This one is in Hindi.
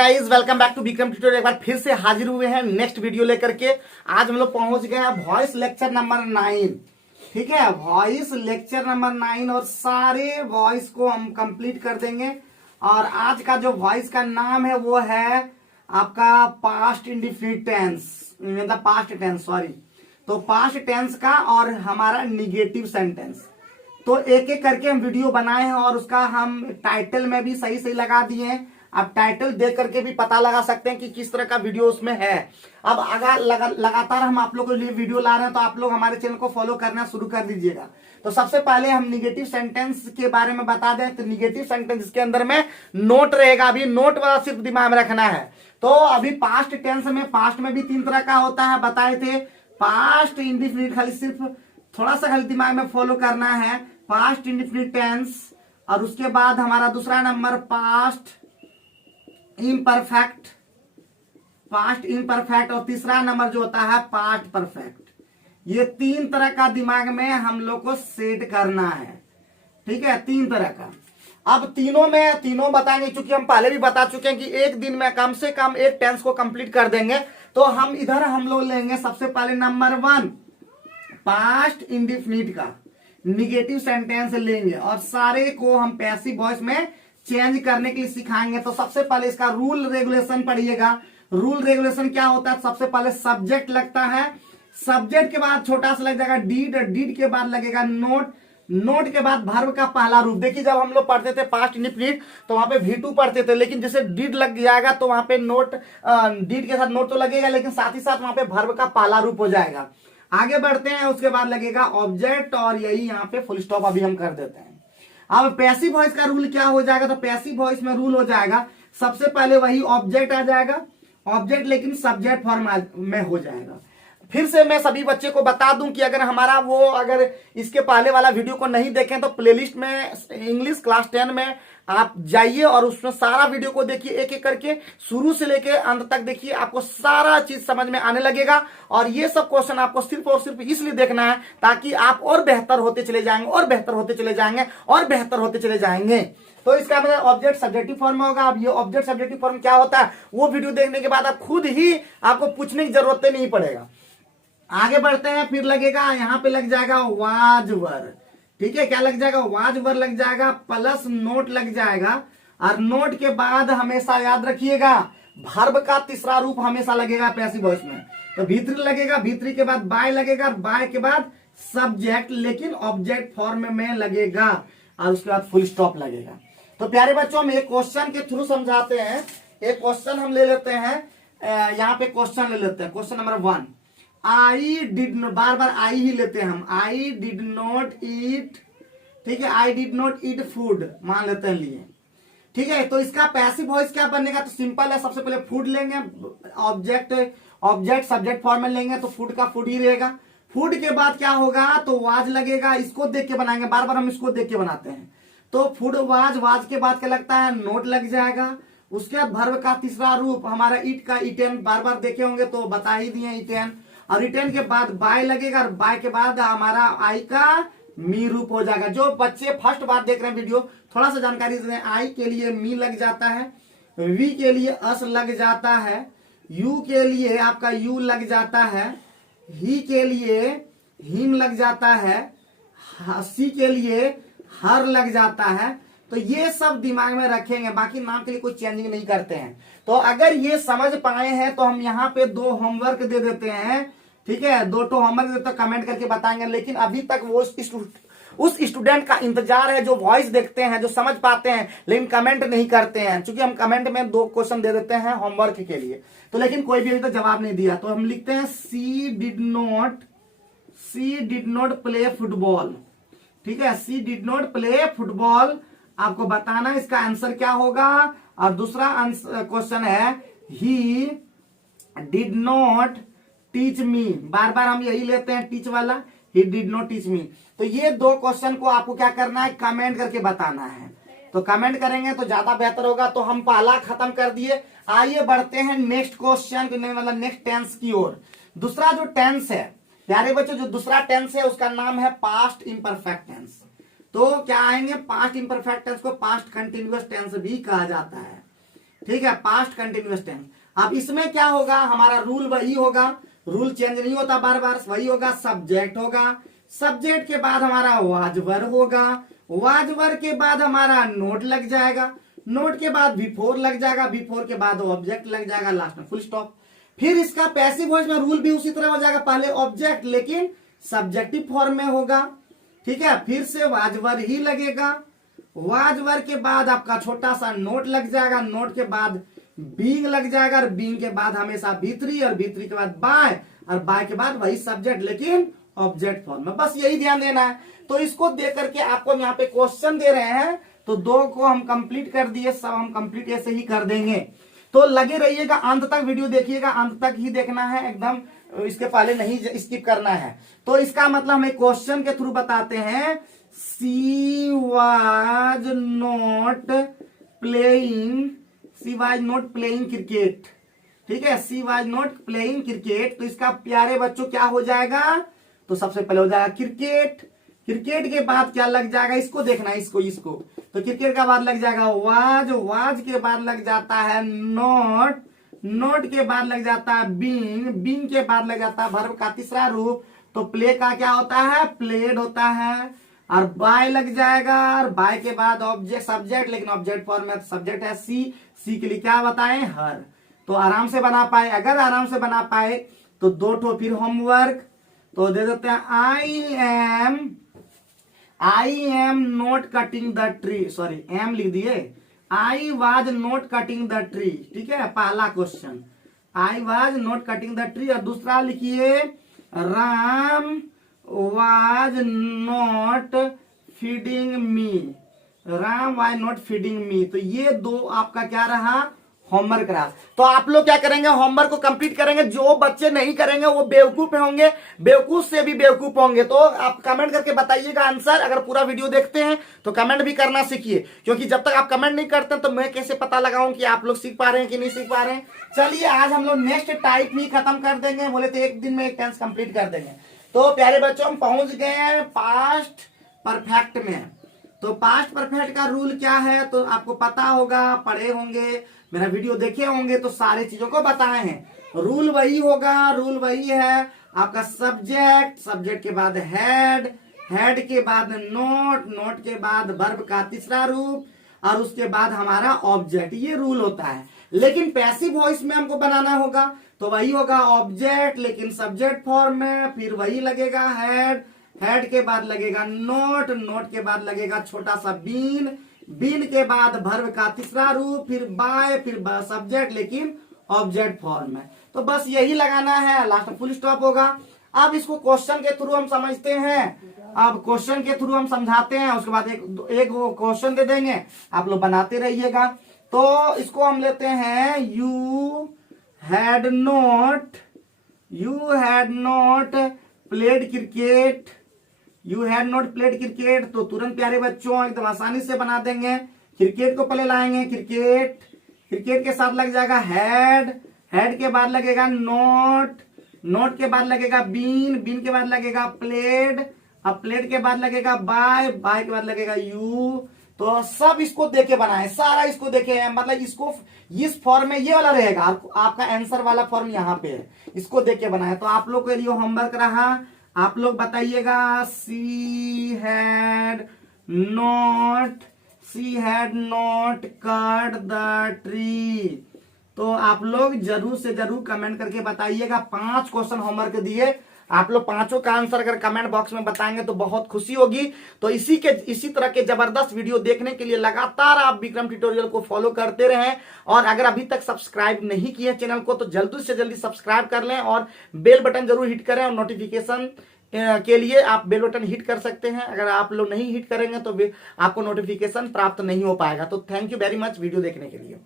Guys, welcome back to Vikram tutorial. एक बार फिर से हाजिर हुए हैं नेक्स्ट वीडियो लेकर के। आज हम लोग पहुंच गए हैं वॉइस लेक्चर नंबर 9। ठीक है, वॉइस लेक्चर नंबर 9 और सारे वॉइस को हम कंप्लीट कर देंगे। और आज का जो वॉइस का नाम है वो है आपका पास्ट इंडेफिनिट टेंस, मतलब पास्ट टेंस, सॉरी। तो पास्ट टेंस का और हमारा निगेटिव सेंटेंस। तो एक एक करके हम वीडियो बनाए हैं और उसका हम टाइटल में भी सही सही लगा दिए हैं। आप टाइटल देख करके भी पता लगा सकते हैं कि किस तरह का वीडियो उसमें है। अब अगर लगातार हम आप लोगों के लिए वीडियो ला रहे हैं तो आप लोग हमारे चैनल को फॉलो करना शुरू कर दीजिएगा। तो सबसे पहले हम निगेटिव सेंटेंस के बारे में बता दें। तो निगेटिव सेंटेंस इसके अंदर में नोट रहेगा, अभी नोट वाला सिर्फ दिमाग में रखना है। तो अभी पास्ट टेंस में, पास्ट में भी 3 तरह का होता है, बताए थे। पास्ट इंडेफिनिट, खाली सिर्फ थोड़ा सा खाली दिमाग में फॉलो करना है। पास्ट इंडेफिनिट टेंस, और उसके बाद हमारा दूसरा number past imperfect, past imperfect, और तीसरा नंबर जो होता है पास्ट परफेक्ट। ये 3 तरह का दिमाग में हम लोग को सेट करना है। ठीक है, 3 तरह का। अब तीनों बताएंगे, क्योंकि हम पहले भी बता चुके हैं कि एक दिन में कम से कम एक टेंस को कंप्लीट कर देंगे। तो हम इधर हम लोग लेंगे सबसे पहले नंबर 1 पास्ट इंडेफिनिट का निगेटिव सेंटेंस लेंगे और सारे को हम पैसिव वॉइस में चेंज करने के लिए सिखाएंगे। तो सबसे पहले इसका रूल रेगुलेशन पढ़िएगा। रूल रेगुलेशन क्या होता है? सबसे पहले सब्जेक्ट लगता है, सब्जेक्ट के बाद छोटा सा लग जाएगा डीड, डीड के बाद लगेगा नोट, नोट के बाद वर्ब का पहला रूप। देखिए, जब हम लोग पढ़ते थे पास्ट इंडेफिनिट तो वहां पे V2 पढ़ते थे, लेकिन जैसे डीड लग जाएगा तो वहां पे नोट, डीड के साथ नोट तो लगेगा, लेकिन साथ ही साथ वहां पे वर्ब का पहला रूप हो जाएगा। आगे बढ़ते हैं, उसके बाद लगेगा ऑब्जेक्ट, और यही यहाँ पे फुल स्टॉप अभी हम कर देते हैं। अब पैसिव वॉइस का रूल क्या हो जाएगा? तो पैसिव वॉइस में रूल हो जाएगा, सबसे पहले वही ऑब्जेक्ट आ जाएगा, ऑब्जेक्ट लेकिन सब्जेक्ट फॉर्म में हो जाएगा। फिर से मैं सभी बच्चे को बता दूं कि अगर हमारा अगर इसके पहले वाला वीडियो को नहीं देखें तो प्लेलिस्ट में इंग्लिश क्लास 10 में आप जाइए और उसमें सारा वीडियो को देखिए, एक एक करके शुरू से लेके अंत तक देखिए, आपको सारा चीज समझ में आने लगेगा। और ये सब क्वेश्चन आपको सिर्फ और सिर्फ इसलिए देखना है ताकि आप और बेहतर होते चले जाएंगे, और बेहतर होते चले जाएंगे, और बेहतर होते चले जाएंगे। तो इसका मतलब ऑब्जेक्ट सब्जेक्टिव फॉर्म होगा। अब ये ऑब्जेक्ट सब्जेक्टिव फॉर्म क्या होता है वो वीडियो देखने के बाद आप खुद ही, आपको पूछने की जरूरत नहीं पड़ेगा। आगे बढ़ते हैं, फिर लगेगा यहाँ पे लग जाएगा वाज वर। ठीक है, क्या लग जाएगा? वाज वर लग जाएगा, प्लस नोट लग जाएगा। और नोट के बाद हमेशा याद रखिएगा वर्ब का तीसरा रूप हमेशा लगेगा पैसिव वॉइस में। तो भीतरी लगेगा, भीतरी के बाद बाय लगेगा, बाय के बाद सब्जेक्ट लेकिन ऑब्जेक्ट फॉर्म में लगेगा, और उसके बाद फुल स्टॉप लगेगा। तो प्यारे बच्चों, हम एक क्वेश्चन के थ्रू समझाते हैं। एक क्वेश्चन हम ले लेते हैं, यहाँ पे क्वेश्चन ले लेते हैं, question number 1। I did not, बार बार आई ही लेते हैं हम, आई डिड नॉट ईट। ठीक है, I did not eat food मान लेते हैं लिए। ठीक है, तो इसका पैसिव वॉइस क्या बनेगा? तो सिंपल है, सबसे पहले फूड लेंगे, ऑब्जेक्ट सब्जेक्ट फॉर्म में लेंगे तो फूड का फूड ही रहेगा। फूड के बाद क्या होगा? तो वाज लगेगा, इसको देख के बनाएंगे, बार बार हम इसको देख के बनाते हैं। तो फूड वाज, वाज के बाद क्या लगता है? नोट लग जाएगा। उसके बाद वर्ब का तीसरा रूप हमारा ईट का, ईटेन, बार बार देखे होंगे तो बता ही दिए ईटेन। और रिटर्न के बाद बाय लगेगा, और बाय के बाद हमारा आई का मी रूप हो जाएगा। जो बच्चे फर्स्ट बार देख रहे हैं वीडियो, थोड़ा सा जानकारी दे दें। आई के लिए मी लग जाता है, वी के लिए अस लग जाता है, यू के लिए आपका यू लग जाता है, ही के लिए हिम लग जाता है, सी के लिए हर लग जाता है। तो ये सब दिमाग में रखेंगे, बाकी नाम के लिए कोई चेंजिंग नहीं करते हैं। तो अगर ये समझ पाए हैं तो हम यहाँ पे 2 होमवर्क दे देते हैं। ठीक है, 2 होमवर्क देते, कमेंट करके बताएंगे। लेकिन अभी तक वो उस स्टूडेंट का इंतजार है जो वॉइस देखते हैं, जो समझ पाते हैं लेकिन कमेंट नहीं करते हैं। क्योंकि हम कमेंट में 2 क्वेश्चन दे देते हैं होमवर्क के लिए, तो लेकिन कोई भी अभी तक जवाब नहीं दिया। तो हम लिखते हैं सी डिड नॉट प्ले फुटबॉल। ठीक है, सी डिड नॉट प्ले फुटबॉल, आपको बताना इसका आंसर क्या होगा। और दूसरा क्वेश्चन है he did not teach me, बार बार हम यही लेते हैं टीच वाला, he did not teach me. तो ये 2 क्वेश्चन को आपको क्या करना है? कमेंट करके बताना है। तो कमेंट करेंगे तो ज्यादा बेहतर होगा। तो हम पहला खत्म कर दिए। आइए बढ़ते हैं नेक्स्ट क्वेश्चन, मतलब नेक्स्ट टेंस की ओर। दूसरा जो टेंस है प्यारे बच्चों, जो दूसरा टेंस है उसका नाम है पास्ट इम्परफेक्ट टेंस। तो क्या आएंगे? पास्ट इम्परफेक्ट टेंस को पास्ट कंटिन्यूअस टेंस भी कहा जाता है। ठीक है, पास्ट कंटिन्यूअस टेंस। अब इसमें क्या होगा, हमारा रूल वही होगा, रूल चेंज नहीं होता बार बार, वही होगा। सब्जेक्ट होगा, सब्जेक्ट के बाद हमारा वाज वर होगा, वाज वर के बाद हमारा नोट लग जाएगा, नोट के बाद बिफोर लग जाएगा, बिफोर के बाद ऑब्जेक्ट लग जाएगा, लास्ट में फुल स्टॉप। फिर इसका पैसिव वॉइस में रूल भी उसी तरह हो जाएगा, पहले ऑब्जेक्ट लेकिन सब्जेक्टिव फॉर्म में होगा, ठीक है। फिर से वाज वर ही लगेगा, वाज वर के बाद आपका छोटा सा नोट लग जाएगा, नोट के बाद बीइंग लग जाएगा, और बीइंग के बाद हमेशा भीतरी, और भीतरी के बाद बाय, और बाय के बाद वही सब्जेक्ट लेकिन ऑब्जेक्ट फॉर्म में। बस यही ध्यान देना है। तो इसको देख करके आपको यहाँ पे क्वेश्चन दे रहे हैं, तो 2 को हम कंप्लीट कर दिए, सब हम कंप्लीट ऐसे ही कर देंगे। तो लगे रहिएगा, अंत तक वीडियो देखिएगा, अंत तक ही देखना है, एकदम इसके पहले नहीं स्किप करना है। तो इसका मतलब हमें क्वेश्चन के थ्रू बताते हैं, she was not playing cricket, ठीक है, she was not playing cricket. तो इसका प्यारे बच्चों क्या हो जाएगा, तो सबसे पहले हो जाएगा क्रिकेट, क्रिकेट के बाद क्या लग जाएगा, इसको देखना है, इसको तो क्रिकेट का बाद लग जाएगा वाज, वाज के बाद लग जाता है नॉट, नोट के बाद लग जाता है बीइंग, बीइंग के बाद लग जाता है वर्ब का तीसरा रूप, तो प्ले का क्या होता है, प्लेड होता है, और बाय लग जाएगा, और बाय के बाद ऑब्जेक्ट सब्जेक्ट, लेकिन ऑब्जेक्ट फॉर्म में सब्जेक्ट है सी, सी के लिए क्या बताएं, हर। तो आराम से बना पाए, अगर आराम से बना पाए तो 2 ठो फिर होमवर्क तो दे देते हैं, I am not cutting the tree, sorry am लिख दिए, I was not cutting the tree, ठीक है, पहला question I was not cutting the tree. और दूसरा लिखिए, Ram was not feeding me, Ram was not feeding me. तो ये 2 आपका क्या रहा, होमवर्क रहा। तो आप लोग क्या करेंगे, होमवर्क को कंप्लीट करेंगे। जो बच्चे नहीं करेंगे वो बेवकूफ होंगे, बेवकूफ से भी बेवकूफ होंगे। तो आप कमेंट करके बताइएगा आंसर। अगर पूरा वीडियो देखते हैं तो कमेंट भी करना सीखिए, क्योंकि जब तक आप कमेंट नहीं करते तो मैं कैसे पता लगाऊं कि आप लोग सीख पा रहे हैं कि नहीं सीख पा रहे हैं। चलिए आज हम लोग नेक्स्ट टाइप ही खत्म कर देंगे, बोले तो 1 दिन में 1 टेंस कंप्लीट कर देंगे। तो प्यारे बच्चों हम पहुंच गए हैं पास्ट परफेक्ट में। तो पास्ट परफेक्ट का रूल क्या है तो आपको पता होगा, पढ़े होंगे, मेरा वीडियो देखे होंगे, तो सारे चीजों को बताए हैं। रूल वही होगा, रूल वही है आपका, सब्जेक्ट, सब्जेक्ट के बाद हेड, हेड के बाद नोट, नोट के बाद वर्ब का तीसरा रूप, और उसके बाद हमारा ऑब्जेक्ट। ये रूल होता है। लेकिन पैसिव वॉइस में हमको बनाना होगा तो वही होगा ऑब्जेक्ट लेकिन सब्जेक्ट फॉर्म में, फिर वही लगेगा हेड, हेड के बाद लगेगा नोट, नोट के बाद लगेगा छोटा सा बीन, बीन के बाद वर्ब का तीसरा रूप, फिर बाय, फिर सब्जेक्ट लेकिन ऑब्जेक्ट फॉर्म में। तो बस यही लगाना है, लास्ट में फुल स्टॉप होगा। अब इसको क्वेश्चन के थ्रू हम समझते हैं, अब क्वेश्चन के थ्रू हम समझाते हैं, उसके बाद एक क्वेश्चन दे देंगे, आप लोग बनाते रहिएगा। तो इसको हम लेते हैं, you had not played cricket, you had not played cricket. तो तुरंत प्यारे बच्चों एकदम आसानी से बना देंगे। क्रिकेट को पहले लाएंगे, क्रिकेट, क्रिकेट के साथ लग जाएगा हेड, हेड के बाद लगेगा नोट, नोट के बाद लगेगा बीन, बीन के बाद लगेगा प्लेड, अब प्लेड के बाद लगेगा बाय, बाय के बाद लगेगा यू। तो सब इसको देके बनाए, सारा इसको देखे, मतलब इसको इस फॉर्म में ये वाला रहेगा, आपका आंसर वाला फॉर्म यहाँ पे है, इसको देके बनाए। तो आप लोग के लिए होमवर्क रहा, आप लोग बताइएगा, she had not cut the tree. तो आप लोग जरूर से जरूर कमेंट करके बताइएगा। 5 क्वेश्चन होमवर्क दिए, आप लोग 5 का आंसर अगर कमेंट बॉक्स में बताएंगे तो बहुत खुशी होगी। तो इसी तरह के जबरदस्त वीडियो देखने के लिए लगातार आप विक्रम ट्यूटोरियल को फॉलो करते रहें, और अगर अभी तक सब्सक्राइब नहीं किए चैनल को तो जल्दी से जल्दी सब्सक्राइब कर लें, और बेल बटन जरूर हिट करें, और नोटिफिकेशन के लिए आप बेल बटन हिट कर सकते हैं। अगर आप लोग नहीं हिट करेंगे तो आपको नोटिफिकेशन प्राप्त नहीं हो पाएगा। तो thank you very much video देखने के लिए।